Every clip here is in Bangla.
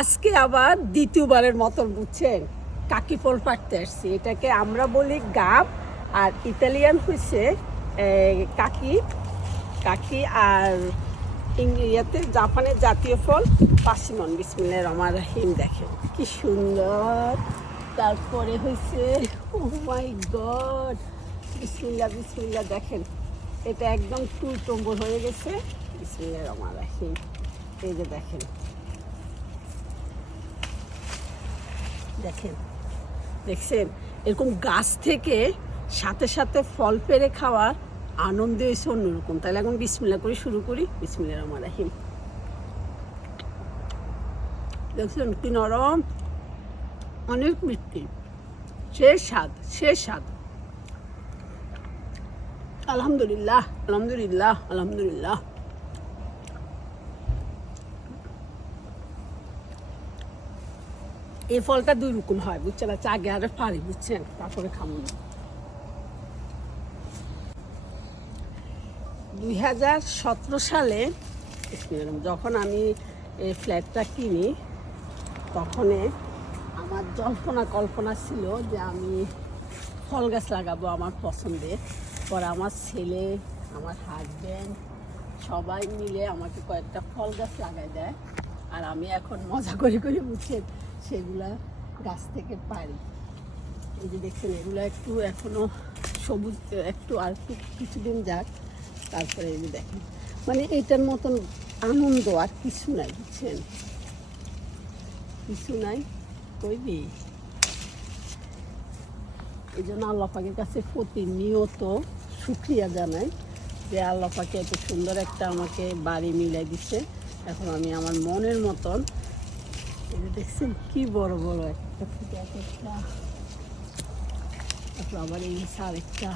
আজকে আবার দ্বিতীয়বারের মতন বুঝছেন কাকি ফল পাড়তে আসছি। এটাকে আমরা বলি গাব আর ইতালিয়ান হচ্ছে কাকি। কাকি আর ইংরেজিতে জাপানের জাতীয় ফল পাশিমন। বিসমিল্লাহ রহমান রাহিম। দেখেন কি সুন্দর। তারপরে হয়েছে মাই গড। বিসমিল্লা বিসমিল্লা দেখেন। এটা একদম টুল টম্বর হয়ে গেছে। বিসমিল্লাহ রহমান রাহিম। এই যে দেখেন দেখেন, দেখছেন? এরকম গাছ থেকে সাথে সাথে ফল পেরে খাওয়ার আনন্দ এসে অন্যরকম। তাহলে এখন বিসমিল্লা করে শুরু করি। বিসমিল্লা রহমান রাহিম। দেখছেন কি নরম? অনেক মিষ্টি। সে স্বাদ সে স্বাদ। আলহামদুলিল্লাহ আলহামদুলিল্লাহ আলহামদুলিল্লাহ। এই ফলটা দুই রকম হয়, বুঝছেন? আচ্ছা আগে আরে পারি, বুঝছেন? তারপরে খাব। না দুই হাজার সতেরো সালে যখন আমি এই ফ্ল্যাটটা কিনি, তখনে আমার জল্পনা, কল্পনা ছিল যে আমি ফল গাছ লাগাবো আমার পছন্দের। পর আমার ছেলে, আমার হাজব্যান্ড সবাই মিলে আমাকে কয়েকটা ফল গাছ লাগাই দেয়। আর আমি এখন মজা করে করে, বুঝছেন? সেগুলা গাছ থেকে পারি। এই যে দেখছেন, এগুলো একটু এখনও সবুজ, একটু আর একটু কিছুদিন যাক, তারপরে এই যে দেখেন। মানে এটার মতন আনন্দ আর কিছু নাই, বুঝছেন? কিছু নাই, কইবি? এই জন্য আল্লাহ পাকের কাছে প্রতিনিয়ত শুক্রিয়া জানাই যে আল্লাহ পাকে এত সুন্দর একটা আমাকে বাড়ি মিলাই দিচ্ছে। এখন আমি আমার মনের মতন দেখছেন? কি বড় বড় একটা থেকে এক একটা। তারপর আবার এই আরেকটা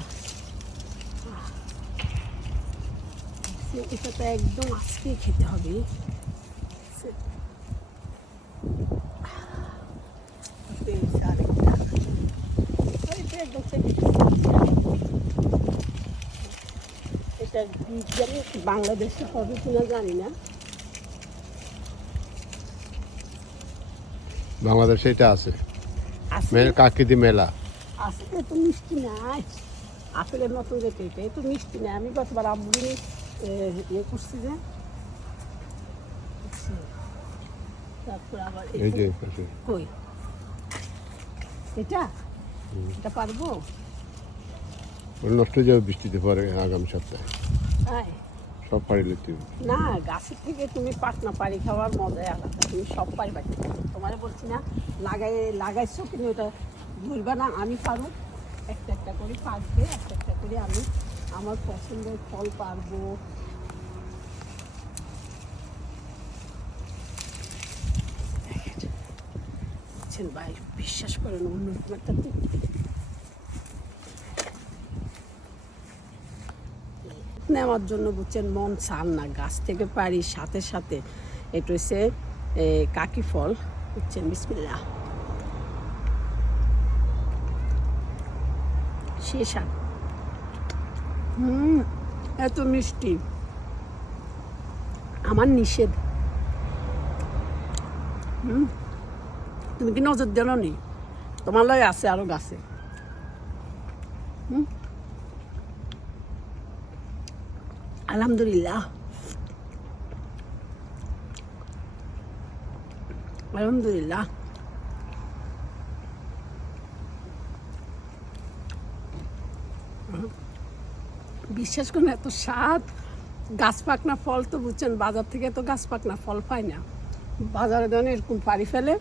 এটা তো একদম আজকে খেতে হবে। এটা বীজ বাংলাদেশে হবে কিনা জানি না। বাংলাদেশে এটা আছে। মেল কাকিদি মেলা। আসলে তো মিষ্টি নাই। আপেলের মতন যেতে এটা এত মিষ্টি নাই। আমি গতবার আম্বুলি ইয়ে করছি যে। তারপর আবার এই যে কই? এটা? এটা পারব? নষ্ট যাবে বৃষ্টিতে পরে আগামী সপ্তাহে। সব পারিলে তুই না, গাছের থেকে তুমি পাটনা পাড়ি খাওয়ার মজাই আলাদা। তুমি সব পারি বাকি তোমার বলছি না লাগাই লাগাইছো কিন্তু ওটা ধরবে না, আমি পারো একটা একটা করে পারবে একটা একটা করে আমি আমার পছন্দের ফল পারব। ভাই? বিশ্বাস করেন অন্যরকম একটা নেওয়ার জন্য বুঝছেন মন চান না। গাছ থেকে পারি সাথে সাথে এটা হচ্ছে কাকি ফল, বুঝছেন? বিসমিল্লা হুম, এত মিষ্টি। আমার নিষেধ। হুম, তুমি কি নজর দেন নি? তোমার লাগে আছে আরও গাছে। হুম। আলহামদুলিল্লাহ। আলহামদুলিল্লাহ। বিশ্বাস করুন, এত স্বাদ। গাছ পাকনা ফল তো বুঝছেন, বাজার থেকে তো গাছ পাকনা ফল পায় না। বাজারে ধরেন এরকম পাড়ি ফেলে,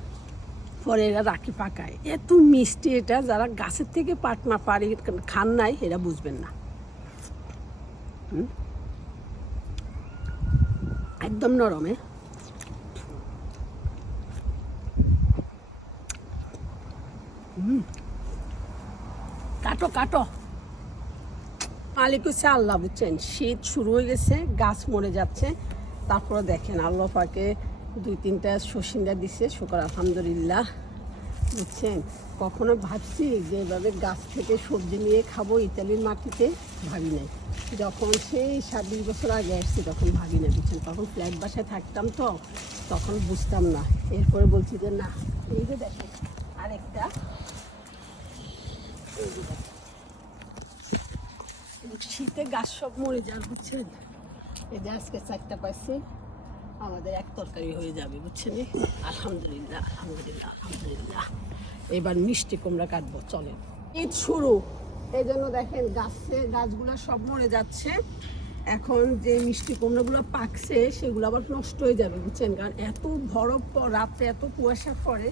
পরে এরা রাখি পাকায়। এত মিষ্টি এটা, যারা গাছের থেকে পাটনা পাড়ি খান নাই, এরা বুঝবেন না। হুম? একদম নরমে। কাটো কাটো। মালিক হচ্ছে আল্লাহ বুঝছেন, শীত শুরু হয়ে গেছে, গাছ মরে যাচ্ছে। তারপরে দেখেন আল্লাহ পাকে দুই তিনটা শসিন্দা দিছে, শুকর আলহামদুলিল্লাহ, বুঝছেন। কখনো ভাবছি যে এভাবে গাছ থেকে সবজি নিয়ে খাব, ইতালির মাটিতে, ভাবি নাই। যখন সেই সাত বিশ বছর আগে আসছি, তখন ভাবি না বুঝছেন তখন ফ্ল্যাট বাসায় থাকতাম তো, তখন বুঝতাম না। এরপরে বলছি যে, না, এই যে দেখেন, আরেকটা। শীতে গাছ সব মরে যান বুঝছেন? এই যে আজকে চারটা পাইছি, আমাদের এক তরকারি হয়ে যাবে, বুঝছেন? আলহামদুলিল্লাহ আলহামদুলিল্লাহ আলহামদুলিল্লাহ। এবার মিষ্টি কুমড়া কাটবো, চলেন। ঈদ শুরু। এই জন্য দেখেন গাছে গাছগুলো সব মরে যাচ্ছে। এখন যে মিষ্টি কুমড়োগুলো পাকছে, সেগুলো আবার নষ্ট হয়ে যাবে, বুঝছেন? কারণ এত বরফ রাত্রে এত কুয়াশা পড়ে,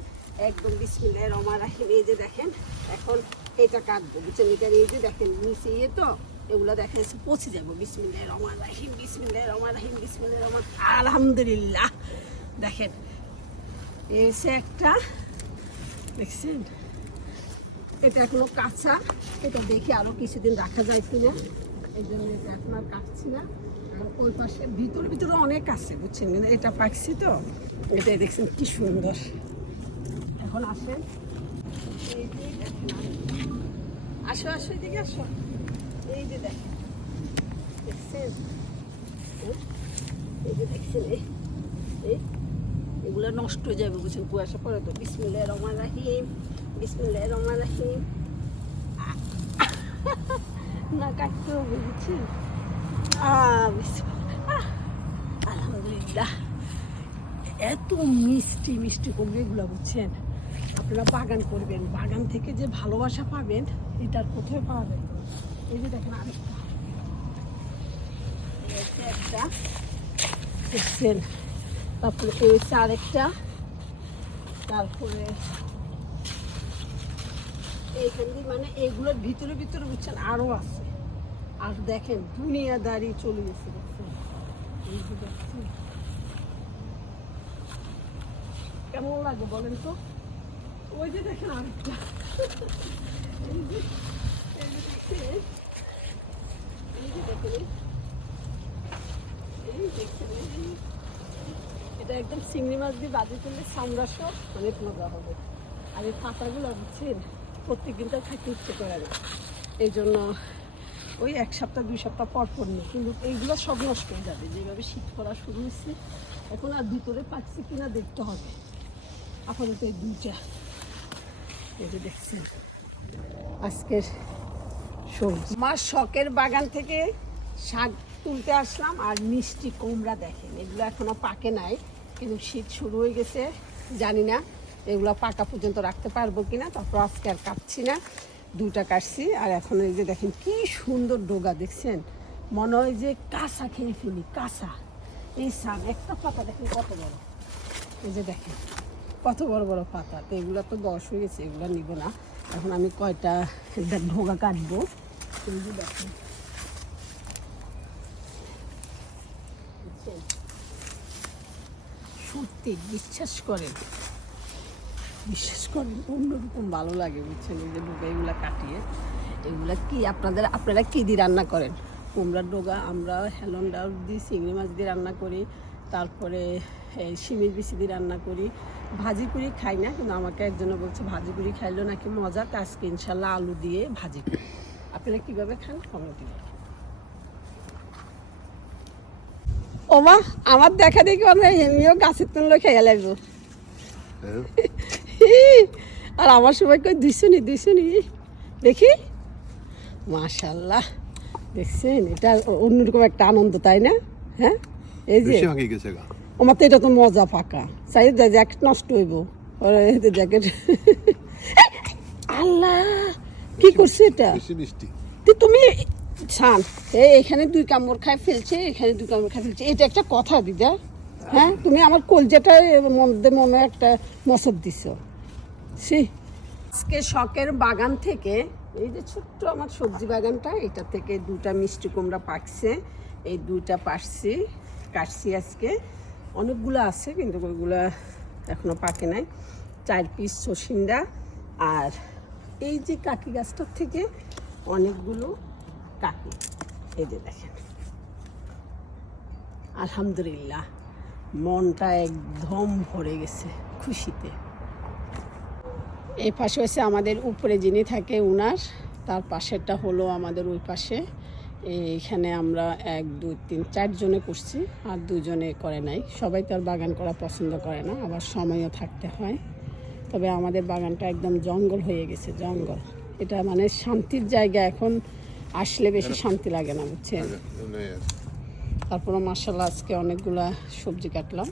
একদম বিসমিল্লাহ রমা রাখেন এই যে দেখেন, এখন এটা কাটবো, বুঝছেন? এটা এই যে দেখেন ইয়ে তো, এগুলো দেখেন, এসে পচে যাব। বিসমিল্লাহ রমা রাহিম বিসমিল্লাহ রমা রাহিম বিসমিল্লাহ রমা আলহামদুলিল্লাহ। দেখেন এই একটা, দেখছেন? এটা এখনও কাঁচা। এটা দেখি আরও কিছুদিন রাখা যায় কিনা। এই জন্য এটা এখন আর কাটছি না। ওই পাশে ভিতর ভিতরে অনেক আছে, বুঝছেন? কিন্তু এটা পাকছি তো। এটাই দেখছেন কি সুন্দর। এখন আসেন। আসো আসো, এদিকে আসো। এই যে দেখেন। দেখছেন? এই যে দেখছেন এগুলো নষ্ট হয়ে যাবে, বুঝছেন? কুয়াশা পরে তো। বিসমিল্লাহ রহমান রাহিম। বিসমিল্লাহ রহমান রাহিম। না কাটতে হবে বুঝছেন আহ, বিসমিল্লাহ। আলহামদুলিল্লাহ। এত মিষ্টি মিষ্টি কুমড়ো এগুলো বুঝছেন? আপনারা বাগান করবেন। বাগান থেকে যে ভালোবাসা পাবেন এটার কোথায় যায়? এই যে দেখেন আরেকটা। একটা। দেখছেন? তারপরে এই হচ্ছে আরেকটা। তারপরে এইখান দিয়ে মানে এগুলোর ভিতরে ভিতরে বুঝছেন আরও আছে। আর দেখেন, দুনিয়াদারি চলে গেছে কেমন লাগে বলেন তো? ওই যে দেখেন আরেকটা। এটা একদম চিংড়ি মাছ দিয়ে বাজি করলে সামরা সব অনেক মজা হবে। আর এই পাতাগুলো বুঝছেন? প্রত্যেক দিন তো খাইতে ইচ্ছে করে এই জন্য ওই এক সপ্তাহ, দুই সপ্তাহ পর পর নিই। কিন্তু এইগুলো সব নষ্ট হয়ে যাবে। যেভাবে শীত করা শুরু হয়েছে, এখন আর ভিতরে পাচ্ছি কিনা দেখতে হবে। আপাতত এই দুইটা। এই যে দেখছেন, আজকের সবজি। আমার শখের বাগান থেকে শাক তুলতে আসলাম আর মিষ্টি কুমড়া দেখেন। এগুলো এখনও পাকে নাই, কিন্তু শীত শুরু হয়ে গেছে, জানি না। এগুলো পাকা পর্যন্ত রাখতে পারব কিনা তারপর আজকে আর কাটছি না। দুটা কাটছি, আর এখন এই যে দেখেন কি সুন্দর ডোগা, দেখছেন? মনে হয় যে কাঁচা খেয়ে ফেলি, কাঁচা। এই সাম একটা পাতা দেখেন কত বড়। এই যে দেখেন, কত বড় বড় পাতা। তো এগুলো তো বয়স হয়ে গেছে, এগুলো নিব না। এখন আমি কয়টা ঢোকা কাটবো? এই যে দেখেন? সত্যি, বিশ্বাস করেন। বিশ্বাস করেন অন্যরকম ভালো লাগে বুঝছেন? এই যে ডোকা এগুলো কাটিয়ে এগুলা কি আপনাদের আপনারা কী দিয়ে রান্না করেন? কুমড়ার ডোগা আমরা হেলন ডাউল দিয়ে চিংড়ি মাছ দিয়ে রান্না করি তারপরে এই শিমের বিচি দিয়ে রান্না করি। ভাজি করি খাই না কিন্তু আমাকে একজনে বলছে ভাজি করি খাইলেও নাকি মজা তা আজকে ইনশাল্লাহ আলু দিয়ে ভাজি করি। আপনারা কীভাবে খান? কমেন্টে ও মা আমার দেখা দেখি আমরা এমনিও গাছের তুললে খেয়ে লাগবো। হ্যাঁ? আর আমার সময় কই দুইশো নি দুইশো নি। দেখি। মাশাল্লাহ দেখছেন? এটা অন্যরকম একটা আনন্দ তাই না? হ্যাঁ? এই যে আমার তো এটা তো মজা ফাঁকা। চাই জ্যাকেট নষ্ট হইব। জ্যাকেট। আল্লাহ কি করছে এটা? তুমি ছান এখানে দুই কামড় খায় ফেলছে এখানে দুই কামড় খায় ফেলছে। এটা একটা কথা দিদা। হ্যাঁ? তুমি আমার কলজাটা মধ্যে মনে একটা মসব দিছ। সি আজকে শখের বাগান থেকে, এই যে ছোট্ট আমার সবজি বাগানটা, এটা থেকে দুটা মিষ্টি কুমড়া পাকছে, এই দুইটা পাকছি কাটছি আজকে। অনেকগুলো আছে, কিন্তু ওইগুলো এখনও পাকে নাই। চার পিস সসিন্দা আর এই যে কাকি গাছটার থেকে অনেকগুলো কাকি। এই যে দেখেন। আলহামদুলিল্লাহ, মনটা একদম ভরে গেছে খুশিতে। এই পাশে হচ্ছে আমাদের উপরে যিনি থাকে উনার তার পাশেরটা হলো আমাদের ওই পাশে। এইখানে আমরা এক দুই তিন চারজনে করছি আর দুজনে করে নাই। সবাই তো আর বাগান করা পছন্দ করে না আবার সময়ও থাকতে হয়। তবে আমাদের বাগানটা একদম জঙ্গল হয়ে গেছে জঙ্গল। এটা মানে শান্তির জায়গা এখন আসলে বেশি শান্তি লাগে না বুঝছেন? তারপরে মার্শাল আজকে অনেকগুলা সবজি কাটলাম।